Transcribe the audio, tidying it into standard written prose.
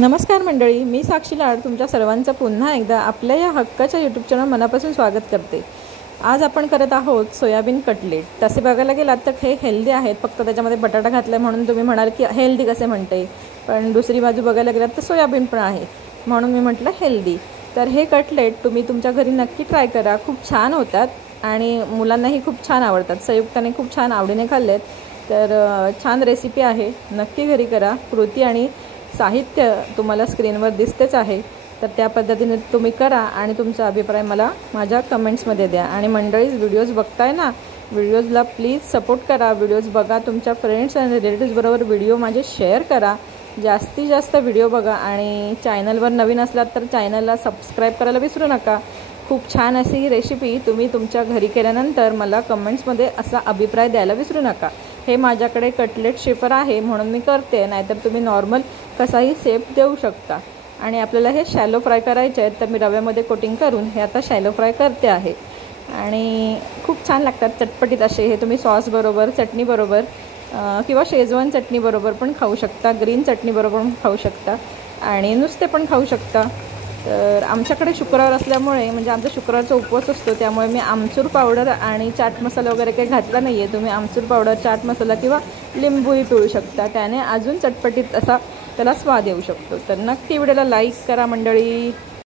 नमस्कार मंडळी, मी साक्षी लाड तुमच्या सर्वांचं पुन्हा एकदा आपल्या या हक्काच्या यूट्यूब चॅनल मनापासून स्वागत करते। आज आपण करत आहोत सोयाबीन कटलेट। तसे बघायला गेलात तर हे हेल्दी आहेत, फक्त त्याच्यामध्ये बटाटा घातला म्हणून तुम्ही म्हणाल की हेल्दी कसे म्हणते, पण दुसरी बाजू बघायला गेलात तर सोयाबीन पण आहे म्हणून मी म्हटलं हेल्दी। तर हे कटलेट तुम्ही तुमच्या घरी नक्की ट्राय करा, खूप छान होतात आणि मुलांनाही खूप छान आवडतात। संयुक्ताने खूप छान आवडीने खाल्लेत, तर छान रेसिपी आहे, नक्की घरी करा। कृती आणि साहित्य तुम्हाला स्क्रीनवर दिसतेच आहे, तर त्या पद्धतीने तुम्ही करा आणि तुमचा अभिप्राय मला माझ्या कमेंट्समध्ये द्या। आणि मंडळीज, व्हिडिओज बघताय ना, व्हिडिओजला प्लीज सपोर्ट करा। व्हिडिओज बघा, तुमच्या फ्रेंड्स आणि रिलेटिव्स बरोबर व्हिडिओ माझे शेअर करा, जास्तीत जास्त व्हिडिओ बघा। आणि चॅनलवर नवीन असलात तर चॅनलला सबस्क्राईब करायला विसरू नका। खूप छान अशी रेसिपी तुम्ही तुमच्या घरी केल्यानंतर मला कमेंट्समध्ये असा अभिप्राय द्यायला विसरू नका। हे माझ्याकडे कटलेट शेपर आहे म्हणून मी करते, नाहीतर तुम्ही नॉर्मल कसाही शेप देऊ शकता। आणि आपल्याला हे शॅलो फ्राय करायचे आहेत, तर मी रव्यामध्ये कोटिंग करून हे आता शॅलो फ्राय करते आहे। आणि खूप छान लागतात, चटपटीत असे। हे तुम्ही सॉसबरोबर, चटणीबरोबर किंवा शेजवान चटणीबरोबर पण खाऊ शकता, ग्रीन चटणीबरोबर पण खाऊ शकता आणि नुसते पण खाऊ शकता। तर आमच्याकडे शुक्रवार असल्यामुळे, म्हणजे आमचा शुक्रवारचा उपवास असतो, त्यामुळे मी आमचूर पावडर आणि चाट मसाला वगैरे काही घातला नाही आहे। तुम्ही आमचूर पावडर, चाट मसाला किंवा लिंबूही पिळू शकता, त्याने अजून चटपटीत असा त्याला स्वाद येऊ शकतो। तर नक्की व्हिडिओला लाईक करा मंडळी।